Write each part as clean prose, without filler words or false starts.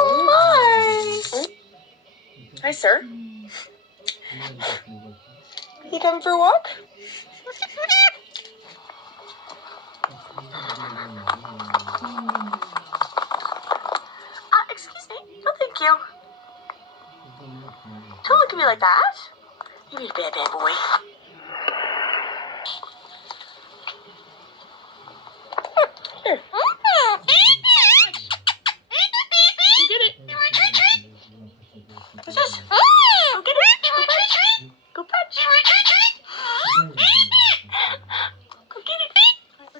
Oh my! Hi, sir. You coming for a walk? Excuse me. No, thank you. Don't look at me like that. You need a bad boy. Here. Go get it. What's this? Go get it. Go fetch. Go get it.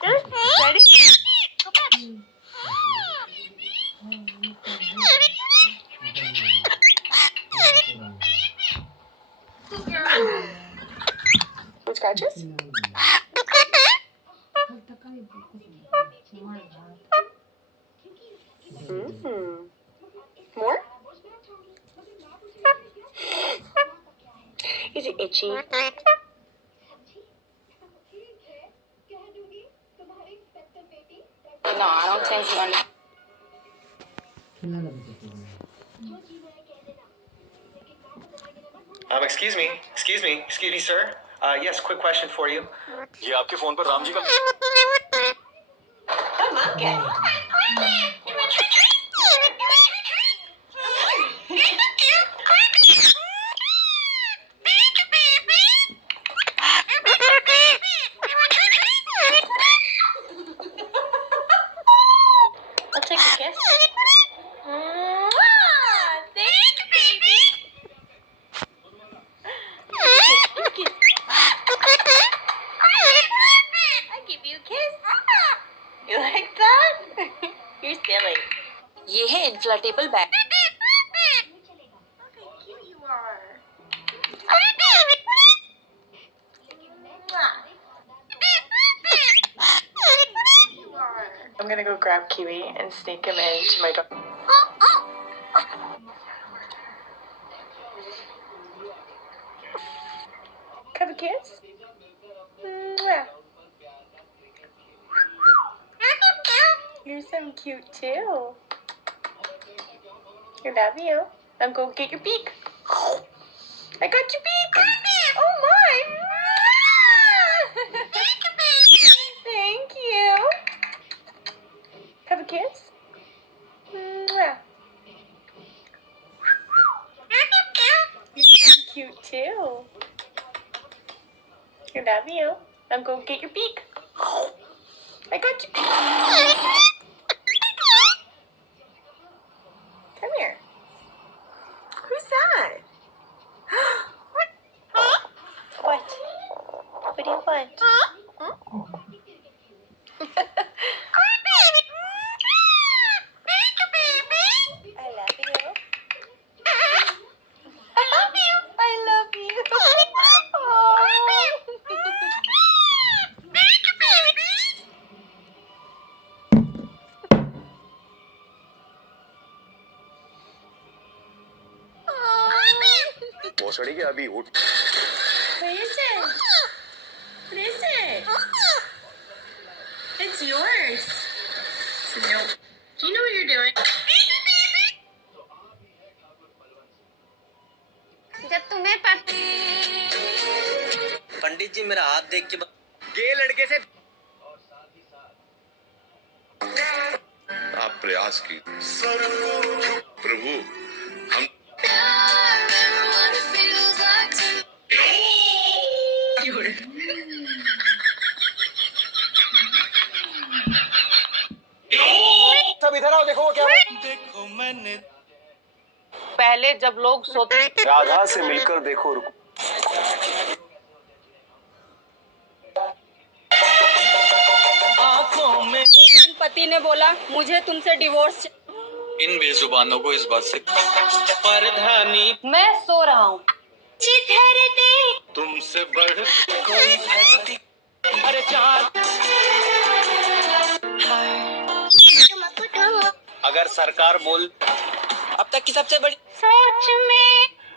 Good? Ready? Go fetch. What scratches? More? Is it itchy? No, I don't think you understand. Excuse me, sir. Yes, quick question for you. ये आपके phone पर राम जी का Come on, get I'll take a kiss. Thank you, baby. I give you a kiss. You like that? You're silly. ये है inflatable bag. Look how cute you are. I'm gonna go grab Kiwi and sneak him into my dog. Have a kiss? Mwah. You're so cute too. I love you. Now go get your beak. I got your beak. Oh my. Thank you. Have a kiss? Mwah. You're so cute too. I love you. Now go get your beak. I got your beak. Come here. Who's that? What? What do you want? I love you. I love you. Oh. भोसड़ी के अभी उठ What is it? What is it? It's yours. No. Do you know what you're doing? जब तुम्हें पता पंडित जी मेरा हाथ देख के गे लड़के से आप प्रयास की प्रभु हम सब इधर आओ, देखो क्या देखो मैंने पहले जब लोग सोते राधा से मिलकर देखो रुको आंखों में पति ने बोला मुझे तुमसे डिवोर्स इन बेजुबानों को इस बात से परधानी मैं सो रहा हूँ तुमसे बढ़ कोई हस्ती अरे चाँद अगर सरकार बोल अब तक की सबसे बड़ी सच में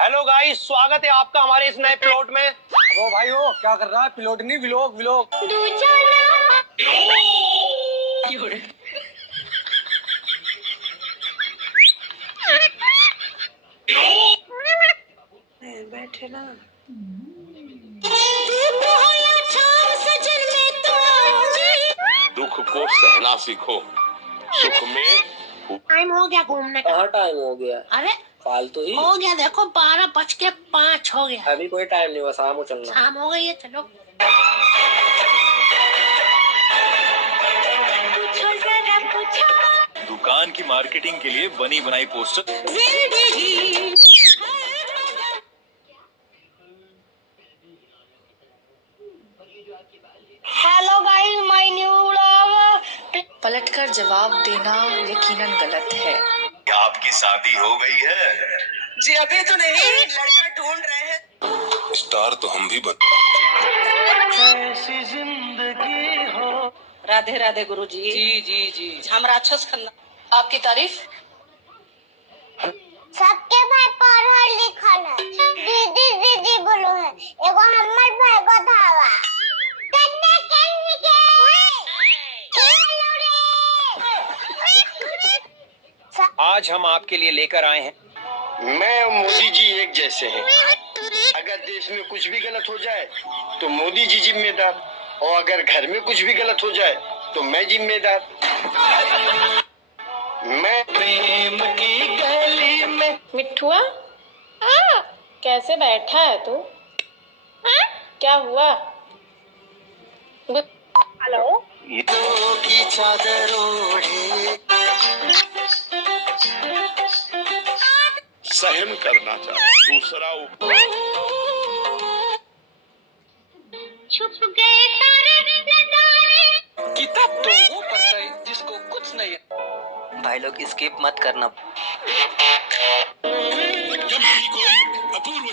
हेलो गाइस, स्वागत है आपका हमारे इस नए प्लॉट में। वो भाई हो क्या कर रहा है? प्लॉट नहीं, व्लॉग व्लॉग। दुख को सहना सीखो, सुख में टाइम हो गया घूमने का। कहाँ टाइम हो गया? अरे फालतू ही। हो गया, देखो 12:05 हो गया। अभी कोई टाइम नहीं हुआ, शाम को चलना। शाम हो गई है, चलो। दुकान की मार्केटिंग के लिए बनी बनाई poster. Hello guys, my new vlog. पलटकर जवाब देना यकीनन गलत है। आपकी शादी हो गई है? जी अभी तो नहीं, लड़का ढूंढ रहे हैं। स्टार तो हम भी बन। राधे राधे गुरुजी। जी जी जी। हम राक्षस खन्ना आपकी तारीफ। सबके भाई पढ़ल लिखल है, दीदी दीदी बोलो है, एगो हमर भाई गधावा। कन्ने कन्ने के आज हम आपके लिए लेकर आए हैं। मैं और मोदी जी एक जैसे हैं। अगर देश में कुछ भी गलत हो जाए तो मोदी जी जिम्मेदार, और अगर घर में कुछ भी गलत हो जाए तो मैं जिम्मेदार। मैं प्रेम की गली में। मिठुआ, कैसे बैठा है तू? क्या हुआ? हेलो। की चादर ओढ़े सहन करना चाहिए, दूसरा छुप गए सारे नजारे। किताब तो वो पढ़ता है जिसको कुछ नहीं है। भाई लोग स्किप मत करना। जब भी कोई अपूर्व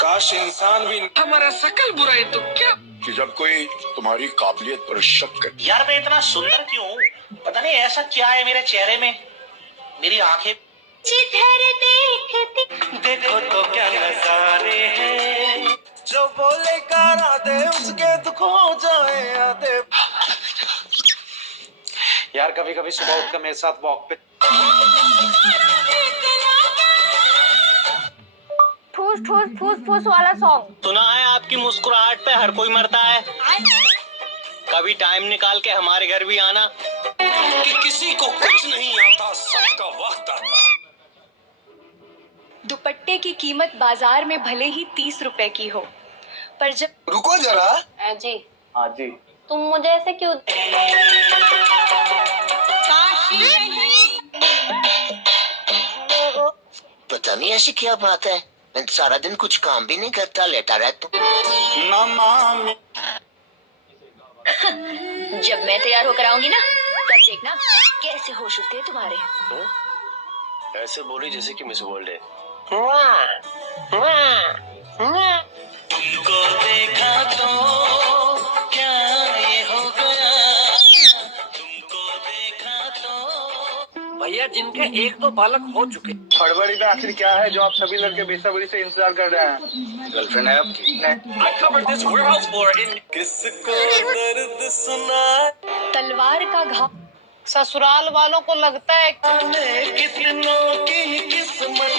काश इंसान भी हमारा सकल बुराई तो क्या। कि जब कोई तुम्हारी काबिलियत पर शक करे। यार मैं इतना सुंदर क्यों हूँ? पता नहीं ऐसा क्या है मेरे चेहरे में, मेरी आंखें। जिधर देखती देखो तो क्या नजारे हैं, जो बोले करा दे उसके दुख हो जाए आते। यार कभी कभी सुबह उठकर मेरे साथ वॉक पे। ठूस ठूस फूस फूस वाला सॉन्ग। सुना है आपकी मुस्कुराहट पे हर कोई मरता है। कभी टाइम निकाल के हमारे घर भी आना। कि किसी को कुछ नहीं आता, सबका वक्त आता। दुपट्टे की कीमत बाजार में भले ही 30 रुपए की हो, पर जब रुको जरा। जी हाँ जी। तुम मुझे ऐसे क्यों? पता नहीं ऐसी क्या बात है, मैं सारा दिन कुछ काम भी नहीं करता, लेटा रहता। जब मैं तैयार होकर आऊंगी ना, तब देखना कैसे होश उठते हैं तुम्हारे। ऐसे बोली जैसे कि मिस वर्ल्ड है। तुमको देखा तो क्या ये हो गया, तुमको देखा तो। भैया जिनके एक तो बालक हो चुके। हड़बड़ी में आखिर क्या है जो आप सभी लड़के बेसब्री से इंतजार कर रहे हैं? गर्लफ्रेंड है आपकी? I covered this warehouse floor in। किसको दर्द सुना तलवार का घाव ससुराल वालों को लगता है कितनों की किस्मत,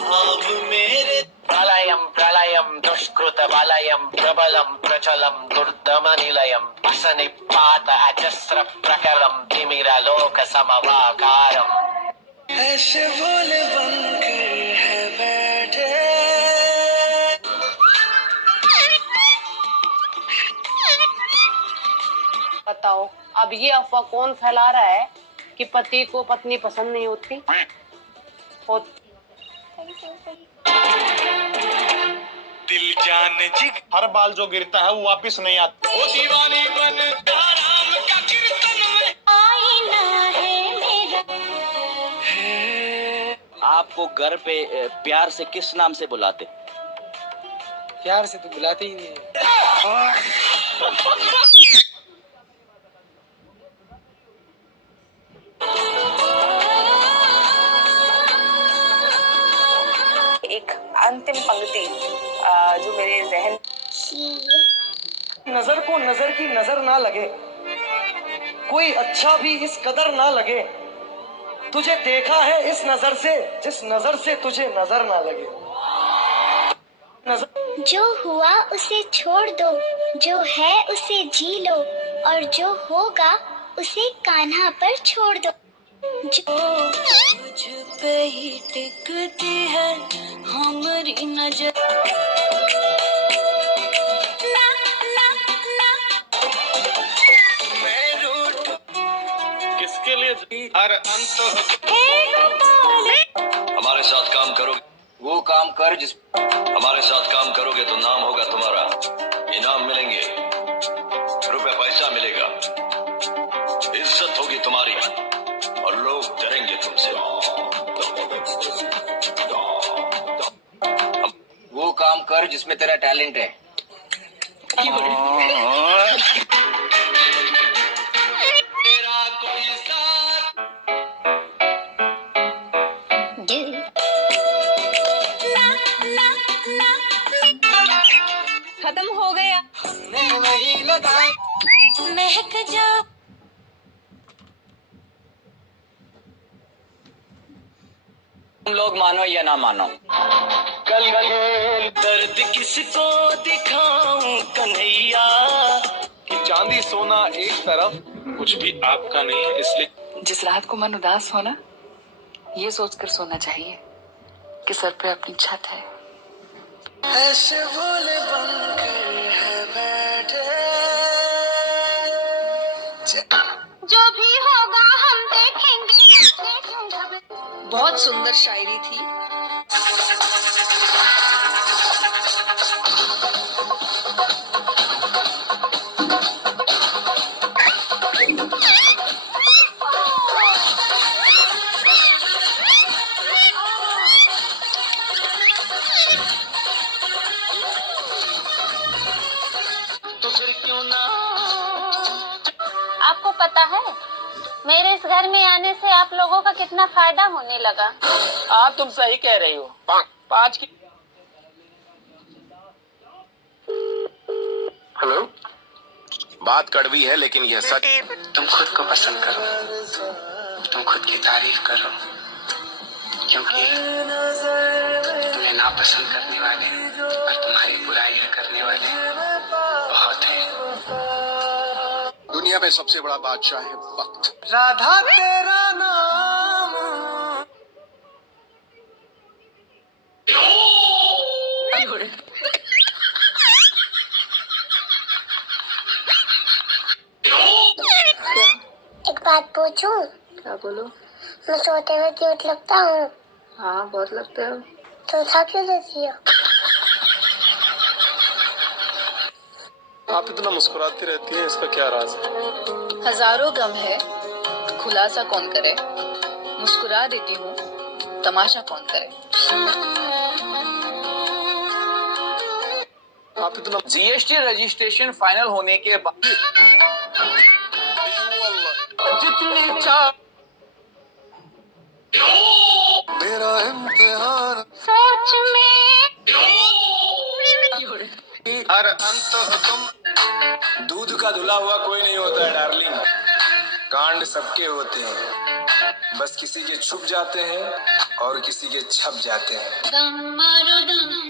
भाव मेरे। प्रलयम प्रलयम दुष्कृत बलयम प्रबलम प्रचलम दुर्दमनिलयम असनिपात अजस्र प्रकरम तिमिरलोक समवाकारम। ऐसे भोले बनकर है बैठे। बताओ अब ये अफवाह कौन फैला रहा है कि पति को पत्नी पसंद नहीं होती? दिल जान जिग, हर बाल जो गिरता है वो वापस नहीं आता। ओ दीवानी मन राम का कीर्तन में आईना है मेरा। आपको घर पे प्यार से किस नाम से बुलाते? प्यार से तो बुलाते ही नहीं। एक अंतिम पंक्ति जो मेरे जहन। नजर को नजर की नजर ना लगे, कोई अच्छा भी इस कदर ना लगे, तुझे देखा है इस नजर से जिस नजर से तुझे नजर ना लगे। जो हुआ उसे छोड़ दो, जो है उसे जी लो, और जो होगा उसे कान्हा पर छोड़ दो। मुझ पे ही टिकती है हमारी नजर। ना ना ना मैं रूठ किसके लिए हर अंत हमारे साथ काम करोगे, वो काम कर जिस हमारे साथ काम करोगे तो नाम होगा तुम्हारा, इनाम मिलेंगे, रुपए पैसा मिलेगा, इज्जत होगी तुम्हारी और लोग डरेंगे तुमसे। वो काम कर जिसमें तेरा टैलेंट है। तेरा कोई साथ खत्म हो गया। महक जाओ। तुम लोग मानो या ना मानो, कल दर्द किसको दिखाऊं कन्हैया कि चांदी सोना एक तरफ कुछ भी आपका नहीं है, इसलिए जिस रात को मन उदास हो ना, ये सोचकर सोना चाहिए कि सर पे अपनी छत है। ऐसे भोले बनकर है बैठे। जो भी होगा हम देखेंगे। बहुत सुंदर शायरी थी। तो फिर क्यों ना आपको पता है मेरे इस घर में आने से आप लोगों का कितना फायदा होने लगा। हाँ तुम सही कह रही हो। 5 की हेलो, बात कड़वी है लेकिन यह सच। तुम खुद को पसंद करो, तुम खुद की तारीफ करो, क्योंकि तुम्हें नापसंद करने वाले और तुम्हारी बुराइयां करने वाले बहुत हैं। दुनिया में सबसे बड़ा बादशाह है वक्त। राधा तेरा नाम एक बात पूछूं? क्या बोलो? मैं सोते हुए क्यूट लगता हूँ? हाँ बहुत लगते हो। तो उठा क्यों देती हो? आप इतना मुस्कुराती रहती हैं, इसका क्या राज है? हजारों गम है, खुलासा कौन करे, मुस्कुरा देती हूँ, तमाशा कौन करे। आप इतना जीएसटी रजिस्ट्रेशन फाइनल होने के बाद जितनी चाह मेरा इम्तिहान सोच में हर अंत तुम। दूध का धुला हुआ कोई नहीं होता है डार्लिंग, कांड सबके होते हैं, बस किसी के छुप जाते हैं और किसी के छप जाते हैं। दम मारो दम